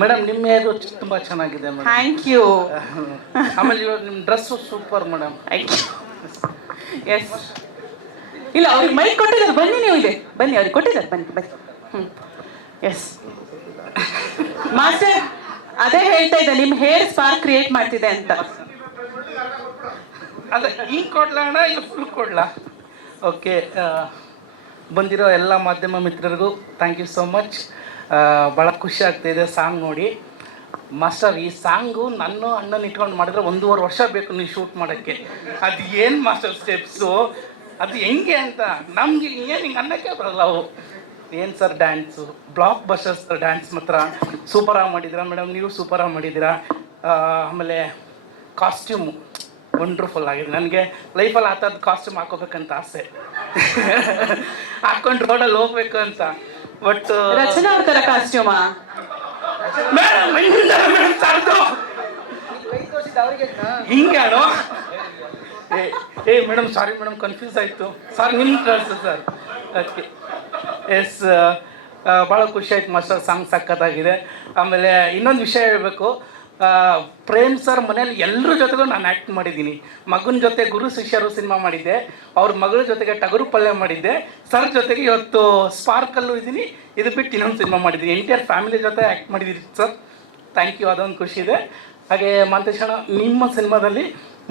Madam ನಿಮ್ಮ ಹೇರು ತುಂಬ ಚೆನ್ನಾಗಿದೆ ಮೇಡಮ್. Thank you. ಆಮೇಲೆ ಇವಾಗ ನಿಮ್ಮ dress super madam. Thank you. Yes, ಇಲ್ಲ ಅವ್ರಿಗೆ ಮೈಕ್ ಕೊಟ್ಟಿದ್ದಾರೆ, ಬನ್ನಿ ನೀವು ಇದೆ ಬನ್ನಿ, ಅವ್ರಿಗೆ ಕೊಟ್ಟಿದ್ದಾರೆ, ಬನ್ನಿ ಬನ್ನಿ. ಎಸ್ ಮಾಸ್ಟರ್, ಅದೇ ಹೇಳ್ತಾ ಇದ್ದೆ ನಿಮ್ಮ ಹೇರ್ ಸ್ಪಾರ್ಕ್ ಕ್ರಿಯೇಟ್ ಮಾಡ್ತಿದೆ ಅಂತ. ಅಲ್ಲ ಹಿಂಗೆ ಕೊಡ್ಲಾ ಅಣ್ಣ, ಇಲ್ಲ ಫುಲ್ ಕೊಡ್ಲಾ? ಓಕೆ, ಬಂದಿರೋ ಎಲ್ಲ ಮಾಧ್ಯಮ ಮಿತ್ರರಿಗೂ ಥ್ಯಾಂಕ್ ಯು ಸೋ ಮಚ್. ಭಾಳ ಖುಷಿ ಆಗ್ತಾಯಿದೆ ಸಾಂಗ್ ನೋಡಿ. ಮಾಸ್ಟರ್, ಈ ಸಾಂಗು ನನ್ನ ಅಣ್ಣನ ಇಟ್ಕೊಂಡು ಮಾಡಿದ್ರೆ 1.5 ವರ್ಷ ಬೇಕು ನೀವು ಶೂಟ್ ಮಾಡೋಕ್ಕೆ. ಅದು ಏನು ಮಾಸ್ಟರ್ ಸ್ಟೆಪ್ಸು, ಅದು ಹೆಂಗೆ ಅಂತ ನಮಗೆ ಏನು ಹಿಂಗೆ ಅನ್ನೋಕ್ಕೆ ಬರಲ್ಲ ಅವು. ಏನು sir dance, blockbuster sir dance ಮಾತ್ರ ಸೂಪರಾಗಿ ಮಾಡಿದ್ದೀರಾ ಮೇಡಮ್, ನೀವು ಸೂಪರಾಗಿ ಮಾಡಿದ್ದೀರಾ. ಆಮೇಲೆ ಕಾಸ್ಟ್ಯೂಮು ವಂಡ್ರ್ಫುಲ್ ಆಗಿದೆ. ನನಗೆ ಲೈಫಲ್ಲಿ ಆ ಥರದ್ದು ಕಾಸ್ಟ್ಯೂಮ್ ಹಾಕೋಬೇಕಂತ ಆಸೆ, ಹಾಕ್ಕೊಂಡು ರೋಡಲ್ಲಿ ಹೋಗ್ಬೇಕು ಅಂತ. ಬಟ್ ರಚನಾ ಅವ್ರ ಥರ ಕಾಸ್ಟ್ಯೂಮಾ ಮೇಡಮ್? ಹಿಂಗೆ ಅಣೋ? ಏ ಮೇಡಮ್ ಸಾರಿ ಮೇಡಮ್, ಕನ್ಫ್ಯೂಸ್ ಆಯಿತು ಸರ್, ನಿಮ್ಮ ಡ್ರೆಸ್ ಸರ್. ಓಕೆ, ಎಸ್, ಭಾಳ ಖುಷಿ ಆಯ್ತು ಮಾಸ್ಟರ್, ಸಾಂಗ್ ಸಕ್ಕತ್ತಾಗಿದೆ. ಆಮೇಲೆ ಇನ್ನೊಂದು ವಿಷಯ ಹೇಳಬೇಕು, ಪ್ರೇಮ್ ಸರ್ ಮನೇಲಿ ಎಲ್ಲರ ಜೊತೆಗೂ ನಾನು ಆ್ಯಕ್ಟ್ ಮಾಡಿದ್ದೀನಿ. ಮಗನ ಜೊತೆ ಗುರು ಶಿಷ್ಯರು ಸಿನಿಮಾ ಮಾಡಿದ್ದೆ, ಅವ್ರ ಮಗಳ ಜೊತೆಗೆ ಟಗರು ಪಲ್ಯ ಮಾಡಿದ್ದೆ, ಸರ್ ಜೊತೆಗೆ ಇವತ್ತು ಸ್ಪಾರ್ಕಲ್ಲೂ ಇದ್ದೀನಿ. ಇದು ಬಿಟ್ಟು ಇನ್ನೊಂದು ಸಿನಿಮಾ ಮಾಡಿದ್ದೀನಿ, ಎಂಟೈರ್ ಫ್ಯಾಮಿಲಿ ಜೊತೆ ಆ್ಯಕ್ಟ್ ಮಾಡಿದ್ದೀನಿ ಸರ್. ಥ್ಯಾಂಕ್ ಯು, ಅದೊಂದು ಖುಷಿ ಇದೆ. ಹಾಗೆ ಮಾಂತೇಶಣ್ಣ, ನಿಮ್ಮ ಸಿನಿಮಾದಲ್ಲಿ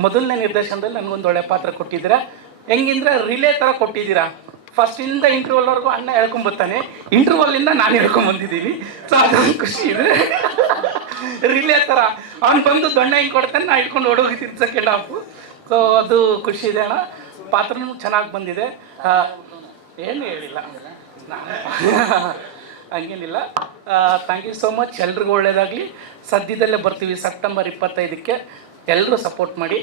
ಮೊದಲನೇ ನಿರ್ದೇಶನದಲ್ಲಿ ನನಗೊಂದು ಒಳ್ಳೆ ಪಾತ್ರ ಕೊಟ್ಟಿದ್ದೀರಾ. ಹೆಂಗಿಂದ್ರೆ ರಿಲೇ ಥರ ಕೊಟ್ಟಿದ್ದೀರಾ. ಫಸ್ಟಿಂದ ಇಂಟರ್ವಲ್ವರೆಗೂ ಅಣ್ಣ ಹೇಳ್ಕೊಂಬರ್ತಾನೆ, ಇಂಟರ್ವಲ್ಲಿಂದ ನಾನು ಹೇಳ್ಕೊಂಬಂದಿದ್ದೀನಿ. ಸೊ ಅದೊಂದು ಖುಷಿ ಇದೆ. ರಿಲೇ ಥರ ಅವ್ನು ಬಂದು ದೊಣ್ಣೆ ಹಿಂಗೆ ಕೊಡ್ತಾನೆ, ನಾನು ಇಟ್ಕೊಂಡು ಓಡೋಗಿದ್ದೀನಿ ಸೆಕೆಂಡ್ ಹಾಫು. ಸೊ ಅದು ಖುಷಿ ಇದೆ ಅಣ್ಣ. ಪಾತ್ರನೂ ಚೆನ್ನಾಗಿ ಬಂದಿದೆ, ಏನು ಹೇಳಿಲ್ಲ ನಾನು. ಹಂಗೇನಿಲ್ಲ. ಥ್ಯಾಂಕ್ ಯು ಸೋ ಮಚ್, ಎಲ್ರಿಗೂ ಒಳ್ಳೆಯದಾಗಲಿ. ಸದ್ಯದಲ್ಲೇ ಬರ್ತೀವಿ ಸೆಪ್ಟೆಂಬರ್ 25ಕ್ಕೆ, ಎಲ್ಲರೂ ಸಪೋರ್ಟ್ ಮಾಡಿ.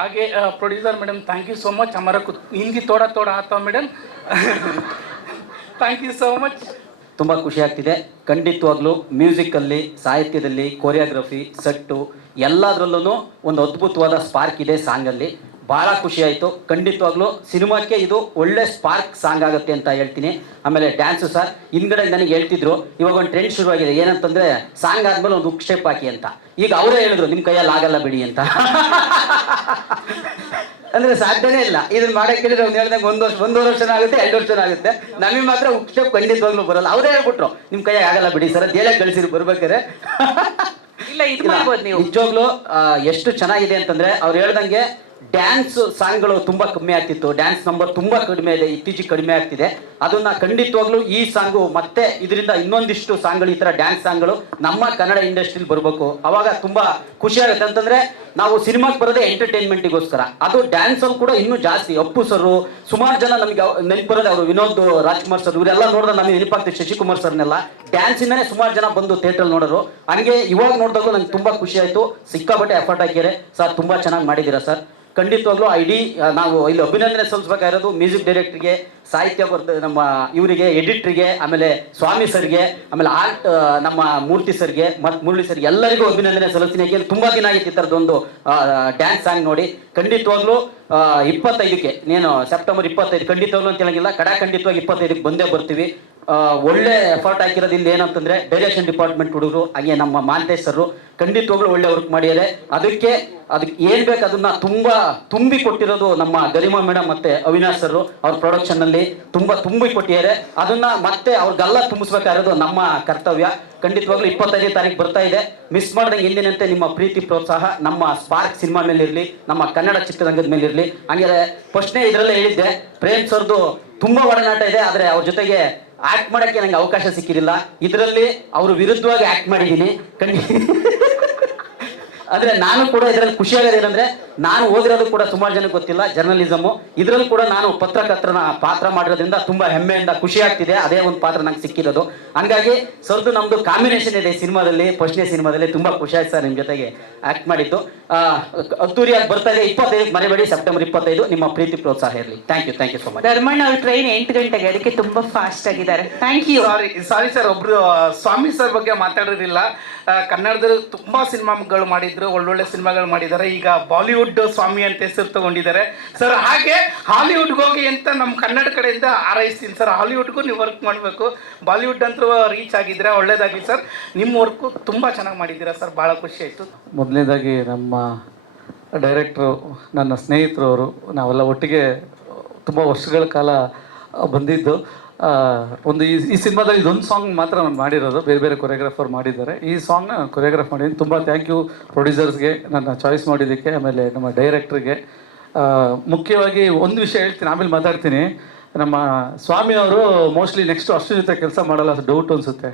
ಹಾಗೆ producer madam thank you so much. ಹಮಾರ ಹಿಂದಿ ತೋಡ ತೋಡ ಆತ madam, thank you so much. ತುಂಬ ಖುಷಿ ಆಗ್ತಿದೆ. ಖಂಡಿತವಾಗ್ಲೂ ಮ್ಯೂಸಿಕಲ್ಲಿ, ಸಾಹಿತ್ಯದಲ್ಲಿ, ಕೊರಿಯೋಗ್ರಫಿ, ಸೆಟ್ಟು ಎಲ್ಲದರಲ್ಲೂ ಒಂದು ಅದ್ಭುತವಾದ ಸ್ಪಾರ್ಕ್ ಇದೆ ಸಾಂಗಲ್ಲಿ. ಭಾಳ ಖುಷಿ ಆಯಿತು. ಖಂಡಿತವಾಗ್ಲೂ ಸಿನಿಮಾಕ್ಕೆ ಇದು ಒಳ್ಳೆ ಸ್ಪಾರ್ಕ್ ಸಾಂಗ್ ಆಗುತ್ತೆ ಅಂತ ಹೇಳ್ತೀನಿ. ಆಮೇಲೆ ಡ್ಯಾನ್ಸು ಸರ್ ಹಿಂದ್ಗಡೆ ನನಗೆ ಹೇಳ್ತಿದ್ರು, ಇವಾಗ ಒಂದು ಟ್ರೆಂಡ್ ಶುರುವಾಗಿದೆ ಏನಂತಂದರೆ ಸಾಂಗ್ ಆದಮೇಲೆ ಒಂದು ಹುಕ್ ಸ್ಟೆಪ್ ಹಾಕಿ ಅಂತ. ಈಗ ಅವರೇ ಹೇಳಿದ್ರು ನಿಮ್ಮ ಕೈಯಲ್ಲಿ ಆಗಲ್ಲ ಬಿಡಿ ಅಂತ. ಅಂದರೆ ಸಾಧ್ಯನೇ ಇಲ್ಲ ಇದನ್ನು ಮಾಡೋಕ್ಕೆ ಹೇಳಿದ್ರೆ ಒಂದು ಹೇಳ್ದಂಗೆ 1 ವರ್ಷ ಆಗುತ್ತೆ, 2 ವರ್ಷ ಆಗುತ್ತೆ. ನಮಗೆ ಮಾತ್ರ ಹುಕ್ ಸ್ಟೆಪ್ ಖಂಡಿತವಾಗ್ಲೂ ಬರೋಲ್ಲ. ಅವರೇ ಹೇಳ್ಬಿಟ್ರು ನಿಮ್ಮ ಕೈಯಾಗ ಆಗಲ್ಲ ಬಿಡಿ ಸರ್ ಅಂತ ಹೇಳಕ್ಕೆ ಕಳಿಸಿದ್ರು ಬರ್ಬೇಕಾರೆ. ಇಲ್ಲ ಇದು ಮಾಡ್ಬೋದು ನೀವು. ನಿಜವಾಗ್ಲೂ ಎಷ್ಟು ಚೆನ್ನಾಗಿದೆ ಅಂತಂದರೆ ಅವ್ರು ಹೇಳ್ದಂಗೆ ಡ್ಯಾನ್ಸ್ ಸಾಂಗ್ಗಳು ತುಂಬ ಕಮ್ಮಿ ಆಗ್ತಿತ್ತು, ಡ್ಯಾನ್ಸ್ ನಂಬರ್ ತುಂಬ ಕಡಿಮೆ ಇದೆ, ಇತ್ತೀಚೆಗೆ ಕಡಿಮೆ ಆಗ್ತಿದೆ. ಅದನ್ನು ಖಂಡಿತವಾಗ್ಲೂ ಈ ಸಾಂಗು ಮತ್ತೆ ಇದರಿಂದ ಇನ್ನೊಂದಿಷ್ಟು ಸಾಂಗ್ಗಳು, ಈ ಥರ ಡ್ಯಾನ್ಸ್ ಸಾಂಗ್ಗಳು ನಮ್ಮ ಕನ್ನಡ ಇಂಡಸ್ಟ್ರಿಲಿ ಬರಬೇಕು. ಅವಾಗ ತುಂಬ ಖುಷಿ ಆಗುತ್ತೆ. ಅಂತಂದರೆ ನಾವು ಸಿನಿಮಾಗೆ ಬರೋದೇ ಎಂಟರ್ಟೈನ್ಮೆಂಟಿಗೋಸ್ಕರ, ಅದು ಡ್ಯಾನ್ಸಲ್ಲಿ ಕೂಡ ಇನ್ನೂ ಜಾಸ್ತಿ. ಅಪ್ಪು ಸರು, ಸುಮಾರು ಜನ ನಮಗೆ ನೆನಪು ಬರೋದು ಅವರು, ವಿನೋದ್ ರಾಜ್ಕುಮಾರ್ ಸರ್, ಇವರೆಲ್ಲ ನೋಡಿದ್ರೆ ನಮಗೆ ನೆನಪಾಗ್ತದೆ. ಶಶಿಕುಮಾರ್ ಸರ್ನೆಲ್ಲ ಡ್ಯಾನ್ಸಿಂದನೇ ಸುಮಾರು ಜನ ಬಂದು ಥಿಯೇಟ್ರಲ್ಲಿ ನೋಡೋರು. ಹಂಗೆ ಇವಾಗ ನೋಡಿದಾಗೂ ನಂಗೆ ತುಂಬ ಖುಷಿ ಆಯಿತು. ಸಿಕ್ಕಾಬಟ್ಟೆ ಎಫರ್ಟ್ ಹಾಕಿದ್ದಾರೆ ಸರ್, ತುಂಬ ಚೆನ್ನಾಗಿ ಮಾಡಿದ್ದೀರಾ ಸರ್. ಖಂಡಿತವಾಗ್ಲೂ ನಾವು ಇಲ್ಲಿ ಅಭಿನಂದನೆ ಸಲ್ಲಿಸಬೇಕಾಗಿರೋದು ಮ್ಯೂಸಿಕ್ ಡೈರೆಕ್ಟ್ರಿಗೆ, ಸಾಹಿತ್ಯ ನಮ್ಮ ಇವರಿಗೆ, ಎಡಿಟ್ರಿಗೆ, ಆಮೇಲೆ ಸ್ವಾಮಿ ಸರ್ಗೆ, ಆಮೇಲೆ ಆರ್ಟ್ ನಮ್ಮ ಮೂರ್ತಿ ಸರ್ಗೆ ಮತ್ತು ಮುರಳಿ ಸರ್ಗೆ ಎಲ್ಲರಿಗೂ ಅಭಿನಂದನೆ ಸಲ್ಲಿಸ್ತೀನಿ. ಯಾಕೆಂದ್ರೆ ತುಂಬ ದಿನ ಆಗಿತ್ತು ಈ ಥರದ್ದೊಂದು ಡ್ಯಾನ್ಸ್ ಸಾಂಗ್ ನೋಡಿ. ಖಂಡಿತವಾಗ್ಲೂ 25ಕ್ಕೆ ನೀನು ಸೆಪ್ಟೆಂಬರ್ 25 ಖಂಡಿತವಾಗ್ಲೂ ಅಂತ ಹೇಳಂಗಿಲ್ಲ, ಖಂಡಿತವಾಗಿ 25ಕ್ಕೆ ಬಂದೇ ಬರ್ತೀವಿ. ಒಳ್ಳೆ ಎಫರ್ಟ್ ಹಾಕಿರೋದು ಇಲ್ಲಿ ಏನಂತಂದರೆ ಡೈರೆಕ್ಷನ್ ಡಿಪಾರ್ಟ್ಮೆಂಟ್ ಹುಡುಗರು, ಹಾಗೆ ನಮ್ಮ ಮಾಂತೇಶ್ ಸರ್ ಖಂಡಿತವಾಗ್ಲೂ ಒಳ್ಳೆ ವರ್ಕ್ ಮಾಡಿದ್ದಾರೆ. ಅದಕ್ಕೆ ಏನು ಬೇಕು ಅದನ್ನು ತುಂಬಿ ಕೊಟ್ಟಿರೋದು ನಮ್ಮ ಗರಿಮಾ ಮೇಡಮ್ ಮತ್ತು ಅವಿನಾಶ್ ಸರ್ ಅವ್ರ ಪ್ರೊಡಕ್ಷನ್ನಲ್ಲಿ ತುಂಬಿ ಕೊಟ್ಟಿದ್ದಾರೆ. ಅದನ್ನು ಮತ್ತೆ ಅವ್ರಿಗೆಲ್ಲ ತುಂಬಿಸ್ಬೇಕಾಗಿರೋದು ನಮ್ಮ ಕರ್ತವ್ಯ. ಖಂಡಿತವಾಗ್ಲೂ 25ನೇ ತಾರೀಕು ಬರ್ತಾ ಇದೆ. ಮಿಸ್ ಮಾಡ್ದಂಗೆ ಎಂದಿನಂತೆ ನಿಮ್ಮ ಪ್ರೀತಿ ಪ್ರೋತ್ಸಾಹ ನಮ್ಮ ಸ್ಪಾರ್ಕ್ ಸಿನಿಮಾ ಮೇಲೆ ಇರಲಿ, ನಮ್ಮ ಕನ್ನಡ ಚಿತ್ರರಂಗದ ಮೇಲೆ ಇರಲಿ. ಹಂಗೆ ಫಸ್ಟ್ನೇ ಇದರಲ್ಲೇ ಹೇಳಿದ್ದೆ, ಪ್ರೇಮ್ ಸರ್ದು ತುಂಬ ಒಡನಾಟ ಇದೆ, ಆದರೆ ಅವ್ರ ಜೊತೆಗೆ ಆ್ಯಕ್ಟ್ ಮಾಡೋಕ್ಕೆ ನನಗೆ ಅವಕಾಶ ಸಿಕ್ಕಿರಲಿಲ್ಲ. ಇದರಲ್ಲಿ ಅವರು ವಿರುದ್ಧವಾಗಿ ಆ್ಯಕ್ಟ್ ಮಾಡಿದ್ದೀನಿ. ಆದರೆ ನಾನು ಕೂಡ ಇದರಲ್ಲಿ ಖುಷಿಯಾಗೋದು ಏನಂದರೆ, ನಾನು ಓದಿರೋದು ಕೂಡ ಸುಮಾರು ಜನಕ್ಕೆ ಗೊತ್ತಿಲ್ಲ, ಜರ್ನಲಿಸಮು. ಇದರಲ್ಲಿ ಕೂಡ ನಾನು ಪತ್ರಕರ್ತನ ಪಾತ್ರ ಮಾಡಿರೋದ್ರಿಂದ ತುಂಬ ಹೆಮ್ಮೆಯಿಂದ ಖುಷಿ ಆಗ್ತಿದೆ. ಅದೇ ಒಂದು ಪಾತ್ರ ನಂಗೆ ಸಿಕ್ಕಿರೋದು. ಹಂಗಾಗಿ ಸರ್ದು ನಮ್ಮದು ಕಾಂಬಿನೇಷನ್ ಇದೆ ಸಿನಿಮಾದಲ್ಲಿ, ಫಸ್ಟ್ನೇ ಸಿನಿಮಾದಲ್ಲಿ. ತುಂಬ ಖುಷಿ ಆಯ್ತು ಸರ್ ನಿಮ್ಮ ಜೊತೆಗೆ ಆ್ಯಕ್ಟ್ ಮಾಡಿದ್ದು. ಅದ್ದೂರಿಯಾಗಿ ಬರ್ತಾ ಇದೆ. 25ಕ್ಕೆ ಮರಿಬೇಡಿ, ಸೆಪ್ಟೆಂಬರ್ 25 ನಿಮ್ಮ ಪ್ರೀತಿ ಪ್ರೋತ್ಸಾಹ ಇರಲಿ. Thank you so much. Dharmanna ಅವ್ರ ಟ್ರೈನ್ 8 ಗಂಟೆಗೆ, ಅದಕ್ಕೆ ತುಂಬ ಫಾಸ್ಟ್ ಆಗಿದ್ದಾರೆ. Thank you. ಸಾರಿ ಸರ್, ಒಬ್ರು ಸ್ವಾಮಿ ಸರ್ ಬಗ್ಗೆ ಮಾತಾಡೋದಿಲ್ಲ. ಕನ್ನಡದಲ್ಲಿ ತುಂಬ ಸಿನಿಮಾಗಳು ಮಾಡಿದ್ರು, ಒಳ್ಳೊಳ್ಳೆ ಸಿನಿಮಾಗಳು ಮಾಡಿದ್ದಾರೆ. ಈಗ ಬಾಲಿವುಡ್ ಬಾಲಿವುಡ್ ಸ್ವಾಮಿ ಅಂತ ಹೆಸರು ತಗೊಂಡಿದ್ದಾರೆ ಸರ್. ಹಾಗೆ ಹಾಲಿವುಡ್ಗೆ ಹೋಗಿ ಅಂತ ನಮ್ಮ ಕನ್ನಡ ಕಡೆಯಿಂದ ಹಾರೈಸ್ತೀನಿ ಸರ್. ಹಾಲಿವುಡ್ಗೂ ನೀವು ವರ್ಕ್ ಮಾಡಬೇಕು, ಬಾಲಿವುಡ್ ಅಂತೂ ರೀಚ್ ಆಗಿದ್ದೀರಾ, ಒಳ್ಳೇದಾಗಿ ಸರ್. ನಿಮ್ಮ ವರ್ಕು ತುಂಬ ಚೆನ್ನಾಗಿ ಮಾಡಿದ್ದೀರಾ ಸರ್, ಭಾಳ ಖುಷಿ ಆಯಿತು. ಮೊದಲನೇದಾಗಿ ನಮ್ಮ ಡೈರೆಕ್ಟ್ರು, ನನ್ನ ಸ್ನೇಹಿತರು, ಅವರು ನಾವೆಲ್ಲ ಒಟ್ಟಿಗೆ ತುಂಬ ವರ್ಷಗಳ ಕಾಲ ಬಂದಿದ್ದು. ಒಂದು ಈ ಸಿನಿಮಾದಲ್ಲಿ ಇದೊಂದು ಸಾಂಗ್ ಮಾತ್ರ ನಾನು ಮಾಡಿರೋದು, ಬೇರೆ ಬೇರೆ ಕೊರಿಯೋಗ್ರಾಫರ್ ಮಾಡಿದ್ದಾರೆ. ಈ ಸಾಂಗ್ನ ನಾನು ಕೊರಿಯೋಗ್ರಾಫ್ ಮಾಡಿದ್ದೀನಿ. ತುಂಬ ಥ್ಯಾಂಕ್ ಯು ಪ್ರೊಡ್ಯೂಸರ್ಸ್ಗೆ ನನ್ನ ಚಾಯ್ಸ್ ಮಾಡಿದ್ದಕ್ಕೆ, ಆಮೇಲೆ ನಮ್ಮ ಡೈರೆಕ್ಟ್ರಿಗೆ. ಮುಖ್ಯವಾಗಿ ಒಂದು ವಿಷಯ ಹೇಳ್ತೀನಿ, ಆಮೇಲೆ ಮಾತಾಡ್ತೀನಿ. ನಮ್ಮ ಸ್ವಾಮಿ ಅವರು ಮೋಸ್ಟ್ಲಿ ನೆಕ್ಸ್ಟ್ ಅಷ್ಟು ಜೊತೆ ಕೆಲಸ ಮಾಡಲ್ಲ ಡೌಟ್ ಅನಿಸುತ್ತೆ.